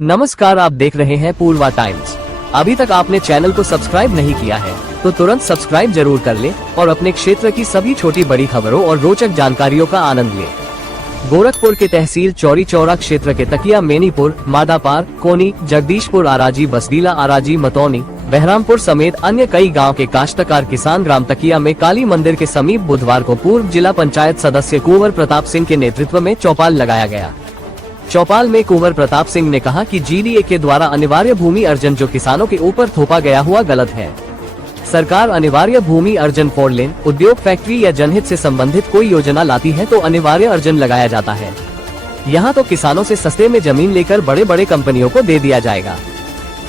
नमस्कार, आप देख रहे हैं पूर्वा टाइम्स। अभी तक आपने चैनल को सब्सक्राइब नहीं किया है तो तुरंत सब्सक्राइब जरूर कर ले और अपने क्षेत्र की सभी छोटी बड़ी खबरों और रोचक जानकारियों का आनंद ले। गोरखपुर के तहसील चौरी चौरा क्षेत्र के तकिया मेनीपुर, मादापार, कोनी, जगदीशपुर, आराजी, बसडीला, आराजी, मतौनी, बहरामपुर समेत अन्य कई गांव के काश्तकार किसान ग्राम तकिया में काली मंदिर के समीप बुधवार को पूर्व जिला पंचायत सदस्य कुंवर प्रताप सिंह के नेतृत्व में चौपाल लगाया गया। चौपाल में कुंवर प्रताप सिंह ने कहा कि जीडीए के द्वारा अनिवार्य भूमि अर्जन जो किसानों के ऊपर थोपा गया हुआ गलत है। सरकार अनिवार्य भूमि अर्जन फोर लेन, उद्योग, फैक्ट्री या जनहित से संबंधित कोई योजना लाती है तो अनिवार्य अर्जन लगाया जाता है। यहाँ तो किसानों से सस्ते में जमीन लेकर बड़े बड़े कंपनियों को दे दिया जाएगा।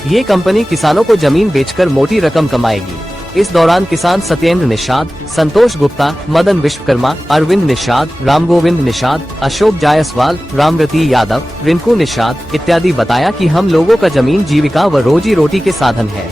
ये कंपनी किसानों को जमीन बेचकर मोटी रकम कमाएगी। इस दौरान किसान सत्येंद्र निषाद, संतोष गुप्ता, मदन विश्वकर्मा, अरविंद निषाद, रामगोविंद निषाद, अशोक जायसवाल, रामगति यादव, रिंकू निषाद इत्यादि बताया कि हम लोगों का जमीन जीविका व रोजी रोटी के साधन है।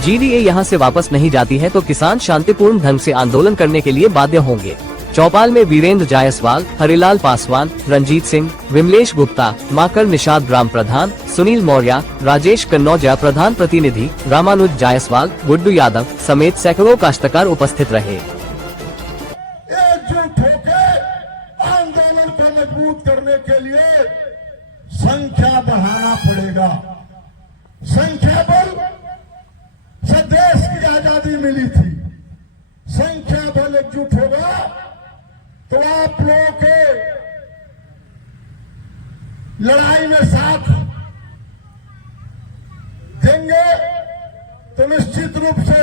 जीडीए यहाँ से वापस नहीं जाती है तो किसान शांतिपूर्ण ढंग से आंदोलन करने के लिए बाध्य होंगे। चौपाल में वीरेंद्र जायसवाल, हरिलाल पासवान, रंजीत सिंह, विमलेश गुप्ता, माकर निषाद ग्राम प्रधान, सुनील मौर्य, राजेश कन्नौजा प्रधान प्रतिनिधि, रामानुज जायसवाल, गुड्डू यादव समेत सैकड़ों काश्तकार उपस्थित रहे। एकजुट होकर आंदोलन को मजबूत करने के लिए संख्या बढ़ाना पड़ेगा। संख्या बल से देश की आजादी मिली थी। संख्या बल एकजुट होगा तो आप लोगों के लड़ाई में साथ देंगे तो निश्चित रूप से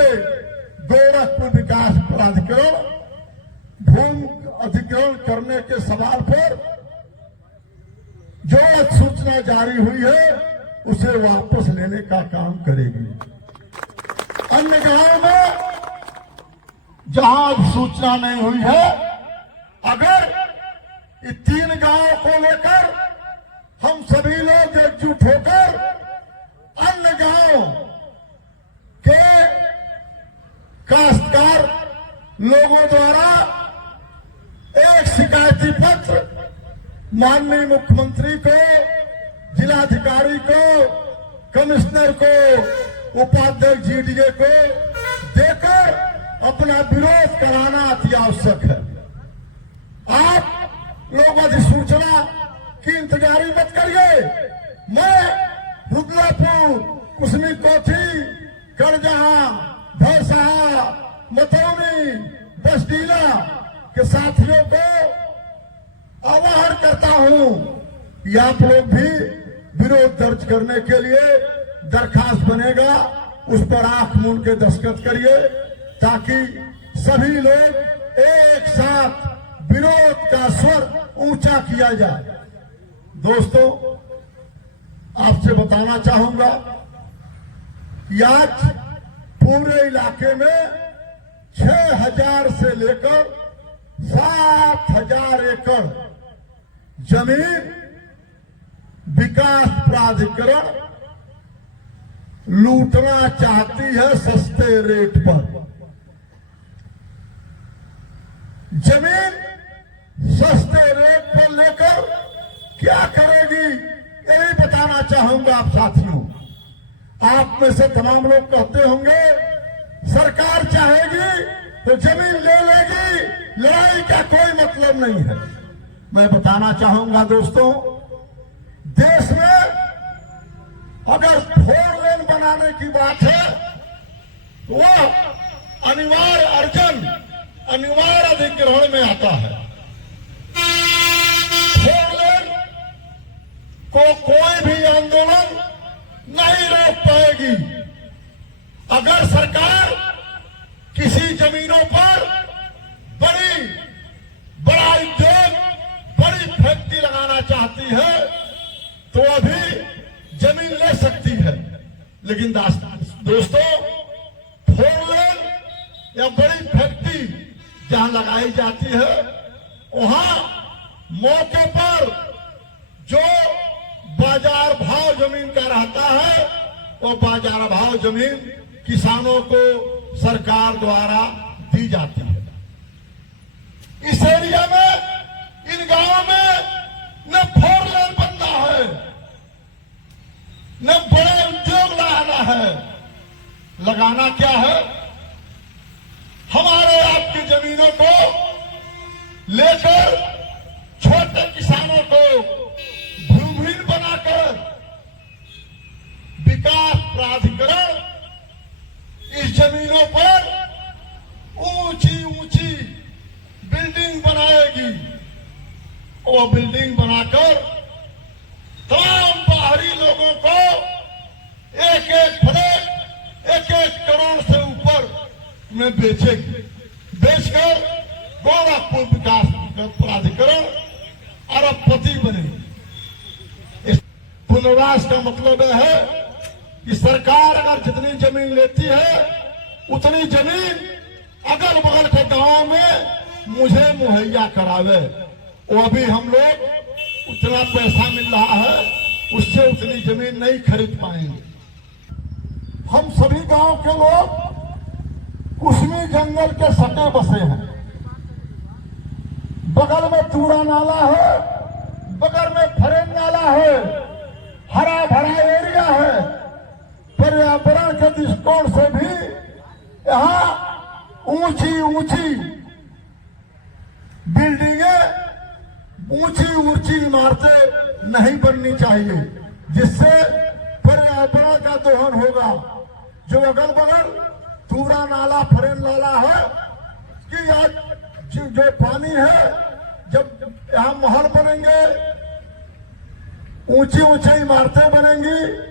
गोरखपुर विकास प्राधिकरण भूमि अधिग्रहण करने के सवाल पर जो सूचना जारी हुई है उसे वापस लेने का काम करेगी। अन्य गांवों में जहां सूचना नहीं हुई है, अगर ये 3 गांवों को लेकर हम सभी लोग एकजुट होकर अन्य गांव के काश्तकार लोगों द्वारा एक शिकायती पत्र माननीय मुख्यमंत्री को, जिलाधिकारी को, कमिश्नर को, उपाध्यक्ष जीडीए को देकर अपना विरोध कराना अति आवश्यक है। आप लोग अधिसूचना की इंतजारी मत करिए। मैं रुद्रपुर, कुसमी कोठी, करजहा, भरसहा, मतौनी, बसडीला के साथियों को आह्वान करता हूं कि आप लोग भी विरोध दर्ज करने के लिए दरखास्त बनेगा, उस पर आंख मूंद के दस्तखत करिए ताकि सभी लोग एक साथ विरोध का स्वर ऊंचा किया जाए। दोस्तों, आपसे बताना चाहूंगा कि आज पूरे इलाके में 6000 से लेकर 7000 एकड़ जमीन विकास प्राधिकरण लूटना चाहती है सस्ते रेट पर। जमीन सस्ते रेट पर लेकर क्या करेगी, यही बताना चाहूंगा आप साथियों। आप में से तमाम लोग कहते होंगे सरकार चाहेगी तो जमीन ले लेगी, लड़ाई का कोई मतलब नहीं है। मैं बताना चाहूंगा दोस्तों, देश में अगर 4 लेन बनाने की बात है तो वह अनिवार्य अर्जन, अनिवार्य अधिग्रहण में आता है। 4 लेन को कोई भी आंदोलन नहीं रोक पाएगी। अगर सरकार किसी जमीनों पर बड़ा उद्योग, बड़ी फैक्ट्री लगाना चाहती है तो अभी जमीन ले सकती है, लेकिन दोस्तों 4 लेन या बड़ी फैक्ट्री जहां लगाई जाती है वहां मौके पर जो बाजार भाव जमीन का रहता है वो बाजार भाव जमीन किसानों को सरकार द्वारा दी जाती है। इस एरिया में, इन गांवों में न 4 लेन बनना है न बड़े उद्योग लगाना है। लगाना क्या है? हमारे आपकी जमीनों को लेकर छोटे किसानों को भूमिहीन बनाकर विकास प्राधिकरण इस जमीनों पर ऊंची ऊंची बिल्डिंग बनाएगी। वो बिल्डिंग बनाकर तमाम बाहरी लोगों को एक एक फ्लैट 1-1 करोड़ से ऊपर में बेचेगी। बेचकर गोरखपुर विकास प्राधिकरण अरबपति बनेगी। इस पुनर्वास का मतलब है कि सरकार अगर जितनी जमीन लेती है उतनी जमीन अगल बगल के गांव में मुझे मुहैया करावे। वो अभी हम लोग उतना पैसा मिल रहा है, उससे उतनी जमीन नहीं खरीद पाएंगे। हम सभी गांव के लोग कुसमी जंगल के सटे बसे हैं। बगल में तूरा नाला है, बगल में फरेन नाला है, हरा भरा एरिया है। पर्यावरण के दृष्टिकोण से भी यहाँ ऊंची ऊंची बिल्डिंगें, ऊंची ऊंची इमारतें नहीं बननी चाहिए, जिससे पर्यावरण का दोहन होगा। जो अगल बगल तूरा नाला फरेन नाला है कि आज जो पानी है, जब यहाँ महल बनेंगे, ऊंची ऊंची इमारतें बनेंगी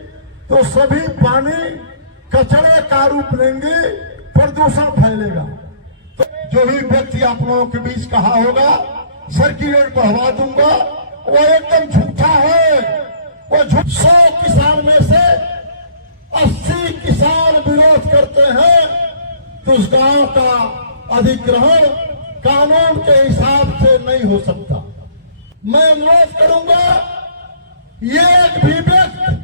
तो सभी पानी कचरे का रूप लेंगी, प्रदूषण फैलेगा। तो जो भी व्यक्ति आप लोगों के बीच कहा होगा सर्कुलर बढ़वा दूंगा, वो एकदम झूठा है। वो 100 किसान में से 80 किसान विरोध करते हैं तो उस गांव का अधिग्रहण कानून के हिसाब से नहीं हो सकता। मैं अनुरोध करूंगा, ये एक भी व्यक्ति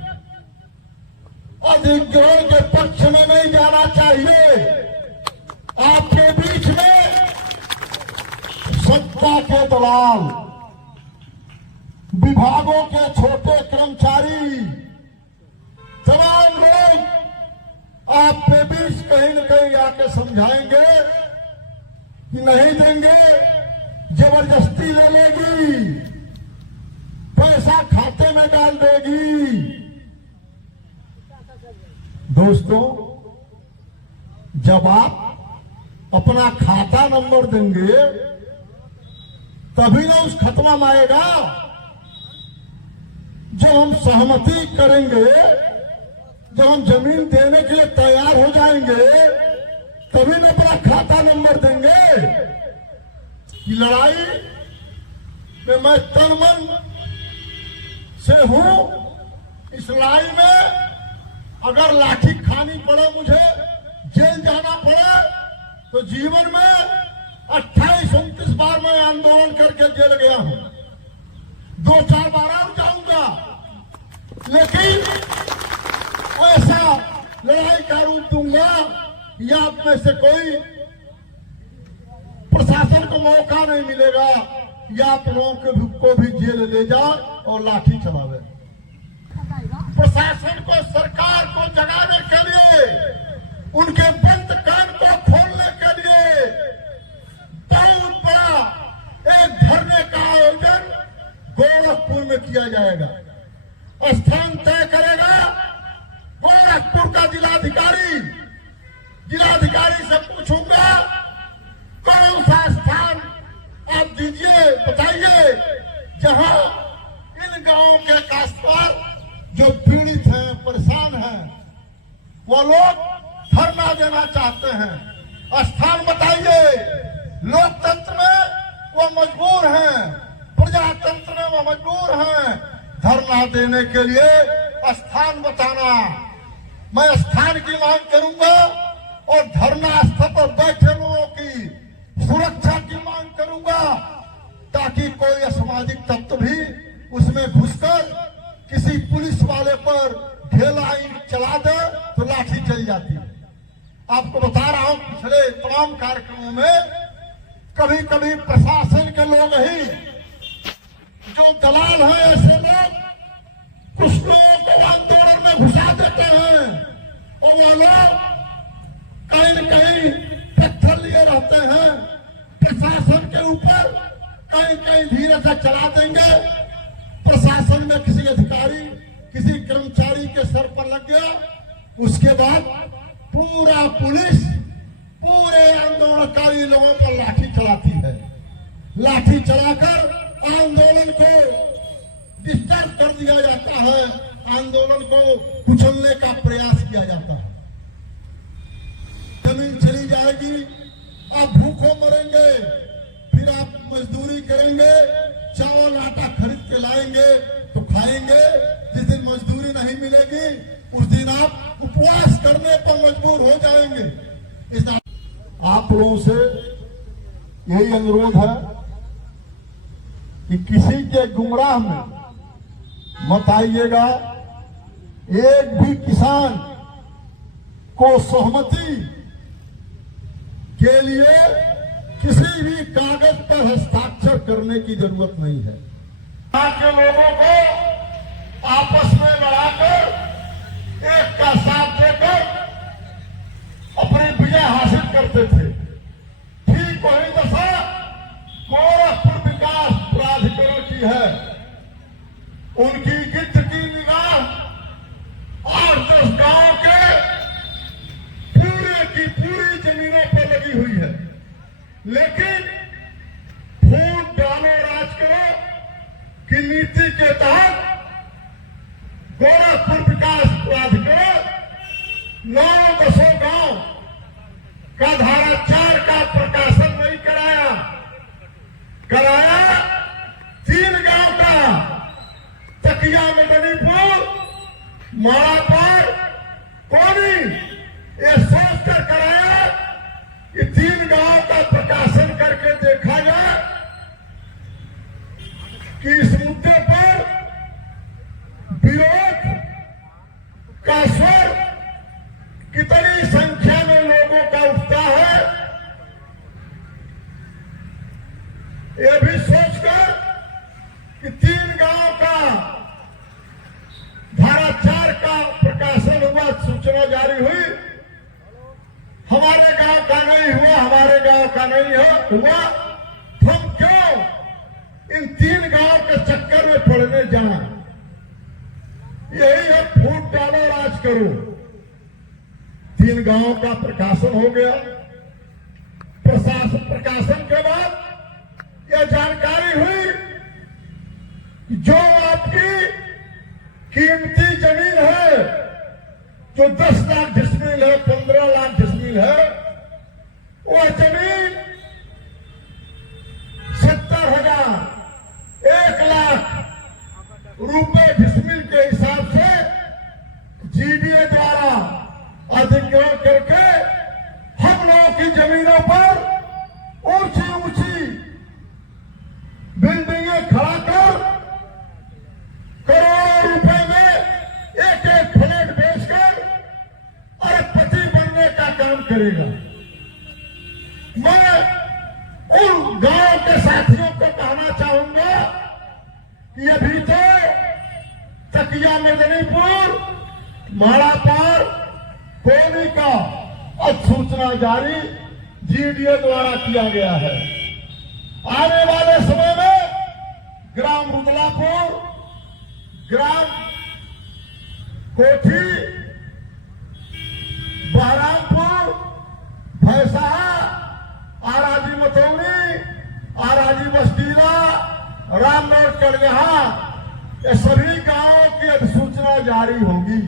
अधिग्रहण के पक्ष में नहीं जाना चाहिए। आपके बीच में सत्ता के दलाल, विभागों के छोटे कर्मचारी, तमाम लोग आपके बीच कहीं न कहीं आके समझाएंगे कि नहीं देंगे, जबरदस्ती ले लेगी, पैसा खाते में डाल देगी। दोस्तों, जब आप अपना खाता नंबर देंगे तभी ना उस खत्म आएगा। जब हम सहमति करेंगे, जब हम जमीन देने के लिए तैयार हो जाएंगे, तभी ना अपना खाता नंबर देंगे। लड़ाई में मैं तन मन से हूं। इस लड़ाई में अगर लाठी खानी पड़े, मुझे जेल जाना पड़े, तो जीवन में 28-29 बार मैं आंदोलन करके जेल गया हूं। 2-4 बार और जाऊंगा, लेकिन ऐसा लड़ाई का रूप दूंगा या आप में से कोई प्रशासन को मौका नहीं मिलेगा या आप लोगों को भी जेल ले जा और लाठी चलावे। प्रशासन को, सरकार को जगाने के लिए, उनके बंद कान को खोलने के लिए बहुत बड़ा एक धरने का आयोजन गोरखपुर में किया जाएगा। स्थान तय करेगा गोरखपुर का जिलाधिकारी। जिलाधिकारी से पूछूंगा कौन सा स्थान आप दीजिए, बताइए, जहां इन गांवों के काश्तकार जो पीड़ित हैं, परेशान हैं, वो लोग धरना देना चाहते हैं। स्थान बताइए। लोकतंत्र में वो मजबूर हैं, प्रजातंत्र में वो मजबूर हैं धरना देने के लिए। स्थान बताना, मैं स्थान की मांग करूंगा और धरना स्थल पर बैठे लोगों की सुरक्षा की मांग करूंगा, ताकि कोई असामाजिक तत्व भी उसमें घुसकर किसी पुलिस वाले पर ढेला ईंट चला दे तो लाठी चल जाती है। आपको बता रहा हूं, पिछले तमाम कार्यक्रमों में कभी कभी प्रशासन के लोग ही जो दलाल हैं, ऐसे लोग कुछ लोगों को आंदोलन में में घुसा देते हैं और वो लोग कहीं न कहीं पत्थर लिए रहते हैं प्रशासन के ऊपर, कहीं कहीं धीरे से चला देंगे। प्रशासन में किसी अधिकारी किसी कर्मचारी के सर पर लग गया, उसके बाद पूरा पुलिस पूरे आंदोलनकारी लोगों पर लाठी चलाती है। लाठी चलाकर आंदोलन को डिस्टर्ब कर दिया जाता है, आंदोलन को कुचलने का प्रयास किया जाता है। जमीन चली जाएगी, आप भूखों मरेंगे, फिर आप मजदूरी करेंगे, चावल आटा खरीद के लाएंगे तो खाएंगे। जिस दिन मजदूरी नहीं मिलेगी उस दिन आप उपवास करने पर मजबूर हो जाएंगे। इस आप लोगों से यही अनुरोध है कि किसी के गुमराह में मत आइएगा। एक भी किसान को सहमति के लिए किसी भी कागज पर हस्ताक्षर करने की जरूरत नहीं है। यहाँ के लोगों को आपस में लड़ाकर एक का साथ देकर अपनी विजय हासिल करते थे। ठीक वही दशा गोरखपुर विकास प्राधिकरण की है। उनकी गिद्ध की निगाह 8-10 गांव के पूरे की पूरी जमीनों पर लगी हुई है, लेकिन फूट डालो राज करो की नीति के तहत गोरखपुर विकास प्राधिकरण 9-10 गांव का धारा 4 का प्रकाशन नहीं कराया। 3 गांव का तकिया मदनीपुर माड़ापार कोनी ये सोचकर कराया कि 3 गांव का प्रकाशन करके देखा जाए कि इस मुद्दे पर विरोध का स्वर कितनी संख्या में लोगों का उठता है। यह भी सोचकर कि 3 गांव का धारा 4 का प्रकाशन हुआ, सूचना जारी हुई, हमारे गांव का नहीं हुआ, हमारे गांव का नहीं हुआ, हम क्यों इन 3 गांव के चक्कर में पड़ने जाना। यही है फूट डालो राज करो। 3 गांव का प्रकाशन हो गया। प्रकाशन के बाद यह जानकारी हुई कि जो आपकी कीमती जमीन है, जो 10 लाख डिसमिल है, 15 लाख डिसमिल है, वह जमीन 70,000, 1 लाख रुपए डिसमिल के हिसाब से जीडीए द्वारा अधिग्रहण करके हम लोगों की जमीनों पर ऊंची ऊंची बिल्डिंगें खड़ा कर करोड़ों रुपए में एक फ्लैट बेचकर अरबपति बनने का काम करेगा। मैं उन गांव के साथियों को कहना चाहूंगा कि अभी तो तकिया मदनीपुर माड़ापार कोनी का अधिसूचना जारी जीडीए द्वारा किया गया है। आने वाले समय में ग्राम रुदलापुर, ग्राम कोठी, बहरामपुर, भैंसाहा, आराजी मतौनी, आराजी बस्तीला, रामनगर कड़गहा, ये सभी गांवों की अधिसूचना जारी होगी।